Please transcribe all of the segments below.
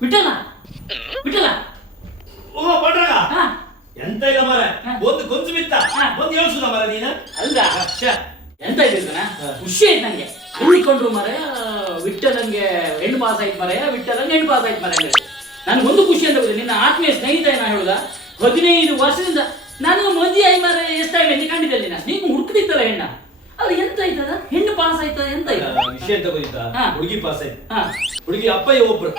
ಬಿಟ್ಟಲ್ಲ? ಬಿಟ್ಟಲ್ಲ? ಓ ಪಟ್ರಾಗ. ಹಾ. ಎಂತ ಇಲ್ಲ ಮರ. ಒಂದು ಗೊಂಚು ಬಿತ್ತ. ಹಾ. ಒಂದು ಹೇಳ್ಸುದ ಮರ ನೀನ? ಅಲ್ಲ ಛೆ, ಎಂತ ಹಾ. ಖುಷಿ ಆಯ್ತು ನಂಗೆ. ಹೇಳಿಕೊಂಡ್ರು ಮರ ವಿಠಲಂಗೆ ಹೆಣ್ಣು ಪಾಸ್ ಆಯ್ತು ಮರ ವಿಠಲಂಗೆ ಹೆಣ್ಣು ಪಾಸ್ ಆಯ್ತು ಮರ ನನಗೆ ಒಂದು ಖುಷಿ ಅಂತ ಗೊತ್ತಿಲ್ಲ ನಿನ್ನ ಆತ್ಮೀಯ ಸ್ನೇಹಿತ ನಾ ಹೇಳುದ? ಹದಿನೈದು ವರ್ಷದಿಂದ ನಾನು ಮದುವೆ ಆಗಿ ಮರ ಎಷ್ಟಾಗಿ ನೀ ಕಂಡಿದ್ದಲ್ಲಿ ನಾ ನೀವು ಹುಡುಕ್ತಿತ್ತಲ್ಲ ಹೆಣ್ಣ? ಅದು ಎಂತ ಆಯ್ತದ? ಹೆಣ್ಣು ಪಾಸ್ ಆಯ್ತದ? ಎಂತ ಆಯ್ತದ? ವಿಷಯ ಅಂತ ಗೊತ್ತಿತ್ತಾ? ಹುಡುಗಿ ಪಾಸ್ ಆಯ್ತು. ಹಾ. ಹುಡುಗಿ ಅಪ್ಪಯ್ಯ ಒಬ್ರು.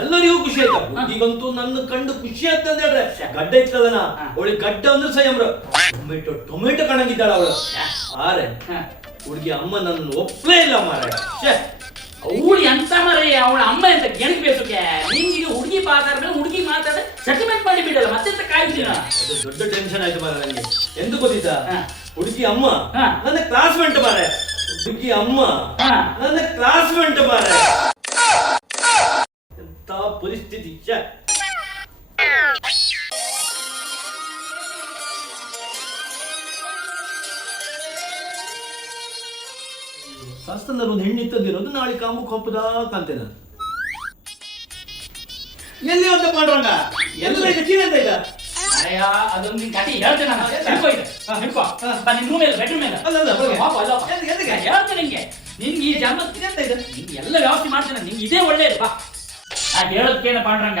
ಎಲ್ಲರಿಗೂ ಖುಷಿ ಆಯ್ತಾ. ಹುಡುಗಿಗಂತೂ ನನ್ನ ಕಂಡು ಖುಷಿ ಆಯ್ತು ಅಂತ ಹೇಳ್ರೆ ಗಡ್ಡ ಇತ್ತದನ ಅವಳಿ ಅವಳಿಗೆ ಗಡ್ಡ ಅಂದ್ರೆ ಸಂಯಮ್ರ ಟೊಮೆಟೊ ಟೊಮೆಟೊ ಕಣಂಗಿದ್ದಾಳ ಅವಳು. ಆರೆ ಹುಡುಗಿ ಅಮ್ಮ ನನ್ನ ಒಪ್ಪಲೇ ಇಲ್ಲ ಮಾರ ಅವಳು ಎಂತ ಮರೆ ಅವಳ ಅಮ್ಮ ಎಂತ ಗೆಣಕ್ ಬೇಸಕ್ಕೆ ನಿಮ್ಗೆ ಹುಡುಗಿ ಮಾತಾಡ್ಮೇಲೆ ಹುಡುಗಿ ಮಾತಾಡ ಸೆಟಲ್ಮೆಂಟ್ ಮಾಡಿ ಬಿಡಲ್ಲ ಮತ್ತೆಂತ ಕಾಯ್ದಿನ ಅದು ದೊಡ್ಡ ಟೆನ್ಷನ್ ಆಯ್ತು ಮಾರ ನನಗೆ ಎಂದು ಗೊತ್ತಿದ್ದ. ಹುಡುಗಿ ಅಮ್ಮ. ನನ್ನ ಕ್ಲಾಸ್ಮೆಂಟ್ ಮಾರೆ ಹುಡುಗಿ ಅಮ್ಮ. ನನ್ನ ಕ್ಲಾಸ್ಮೆಂಟ್ ಮಾರೆ ಎಂತ ಪರಿಸ್ಥಿತಿ ಛೆ. ಶಾಸ್ತ್ರದಲ್ಲಿ ಒಂದು ಹೆಣ್ಣು ಇತ್ತದಿರೋದು ನಾಳೆ ಕಾಮು ಹಬ್ಬದ ಕಾಂತೆ ನಾನು ಎಲ್ಲಿ ಅಂತ ಮಾಡ್ರಂಗ ಎಲ್ಲ ಈಗ ಚೀನಂತ ಈಗ ಅಯ್ಯ ಅದೊಂದು ನಿನ್ ಹೇಳ್ತೇನೆ ನಾನು ಹಿಡ್ಕೊ ಇದು. ಹಾ, ಹಿಡ್ಕೊ. ಬಾ, ನಿನ್ ರೂಮ್ ಮೇಲೆ ಬೆಡ್ರೂಮ್ ಮೇಲೆ ಅಲ್ಲ, ಅಲ್ಲ, ಹೋಗಿ. ಪಾಪ, ಅಲ್ಲ, ಪಾಪ. ಎಲ್ಲಿ- ಎಲ್ಲಿಗೆ? ಹೇಳ್ತೇನೆ ನಿಂಗೆ ನಿನ್ಗೆ ಈ ಜನ್ಮ ಅಂತ ಇದು? ನಿಂಗೆ ಎಲ್ಲ ವ್ಯವಸ್ಥೆ ಮಾಡ್ತೇನೆ ನಿಂಗೆ ಇದೇ ಒಳ್ಳೇದು ಬಾ ಹೇಳೋದ್ ಕೇಳ ಪಾಂಡ್ರಂಗ?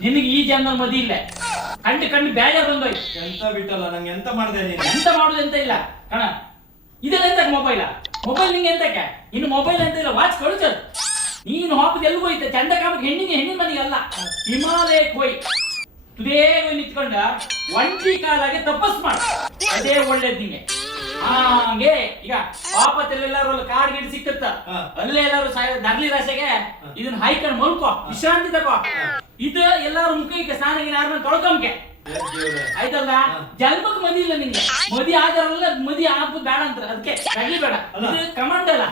ನಿನಗೆ ಈ ಜನ್ಮ ಮದಿ ಇಲ್ಲ. ಕಂಡು ಕಂಡು ಬೇಜಾರ್ ಬಂದೋಯ್. ಎಂತ ಬಿಟ್ಟಲ್ಲ ನಂಗೆ ಎಂತ ಮಾಡ್ದೆ ನೀನು? ಎಂತ ಮಾಡುದು ಎಂತ ಇಲ್ಲ. ಕಣ ಇದೆಲ್ಲ ಎಂತಕ್ಕೆ ಮೊಬೈಲ ಮೊಬೈಲ್ ನಿಂಗೆ ಎಂತಕ್ಕೆ? ಇನ್ನು ಮೊಬೈಲ್ ಎಂತ ಇಲ್ಲ ವಾಚ್ ಕಳಿಸೋದು ನೀನು ಹಾಕುದು ಎಲ್ಲಿ ಹೋಯ್ತ? ಚಂದ ಕಾಮಕ್ಕೆ ಹೆಣ್ಣಿಗೆ ಹೆಣ್ಣಿನ ಮನೆಗೆ ಅಲ್ಲ. ಹಿಮಾಲಯಕ್ಕೆ ಹೋಯ್. ತುದೇ ನಿಂತ್ಕೊಂಡ ಒಂಟಿ ಕಾಲಾಗೆ ತಪಸ್ ಮಾಡು. ಅದೇ ಒಳ್ಳೇದ್ ನಿಂಗೆ. ಹಾಗೆ ಈಗ ಪಾಪತ್ತೆಲ್ಲೆಲ್ಲಾರು ಅಲ್ಲಿ ಕಾಡ್ ಗಿಡ ಸಿಕ್ಕತ್ತ. ಅಲ್ಲೇ ಎಲ್ಲಾರು ನರ್ಲಿ ರಾಶೆಗೆ ಇದನ್ನ ಹಾಯ್ಕೊಂಡು ಮಲ್ಕೋ ವಿಶ್ರಾಂತಿ ತಗೋ ಇದು ಎಲ್ಲಾರು ಮುಖಕ್ಕೆ ಸ್ನಾನ ಗಿನ ಆದ್ಮೇಲೆ ತೊಳ್ಕೊಂಬಕೆ. ಆಯ್ತಲ್ಲ ಜನ್ಮಕ್ ಮದಿ ಇಲ್ಲ ನಿಂಗೆ. ಮದಿ ಆದಾರಲ್ಲ ಮದಿ ಆಗ್ಬೇಕು ಬೇಡ ಅಂತ ಅದಕ್ಕೆ ತಗಲಿ ಬೇಡ ಕಮಾಂಡ್ ಅಲ್ಲ.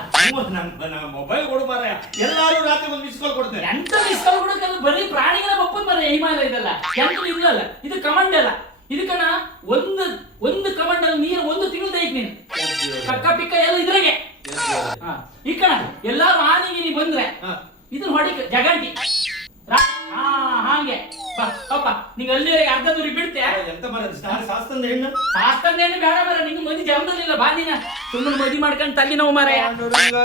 ಮೊಬೈಲ್ ಕೊಡು ಮಾರ ಎಲ್ಲಾರು ರಾತ್ರಿ ಒಂದು ಮಿಸ್ ಕಾಲ್ ಕೊಡ್ತಾರೆ ಎಂತ ಮಿಸ್ಕಲ್ ಕೊಡಕ್ಕೆ ಬರೀ ಪ್ರಾಣಿಗಳ ಬಪ್ಪನ್ ಮರ ಹಿಮಾಲಯ ಇದಲ್ಲ. ಎಂತ ಇಲ್ಲಲ್ಲ. ಇದು ಕಮಾಂಡ್ ಅಲ್ಲ. ಇದಕ್ಕನ ಒಂದು ಒಂದು ಕಮಂಡಲ್ಲಿ ನೀರು ಒಂದು ತಿಂಗಳು ತೆಗಿಕ್ ನೀನು. ಕಕ್ಕ ಪಿಕ್ಕ ಎಲ್ಲ ಇದ್ರಾಗೆ. ಹಾ. ಈ ಕಣ ಎಲ್ಲಾರು ಆನಿಗೆ ನೀ ಬಂದ್ರೆ. ಇದನ್ನ ಹೊಡಿಕ ಜಗಂಟಿ ಹಾ ಹಾಗೆ. ಪಾಪ ನಿಂಗೆ ಅಲ್ಲಿ ಅರ್ಧ ದೂರಿ ಬಿಡ್ತೆ. ಎಂತ ಮರ ಶಾಸ್ತ್ರದ ಹೆಣ್ಣು? ಬೇಡ ಬರ ನಿಂಗೆ ಮದಿ ಜನ್ಮದಲ್ಲಿಲ್ಲ ಬಾ ನೀನ. ಸುಮ್ಮನೆ ಮದಿ ಮಾಡ್ಕೊಂಡು ತಲ್ಲಿ ನೋವು ಮಾರ. ಪಾಂಡುರಂಗ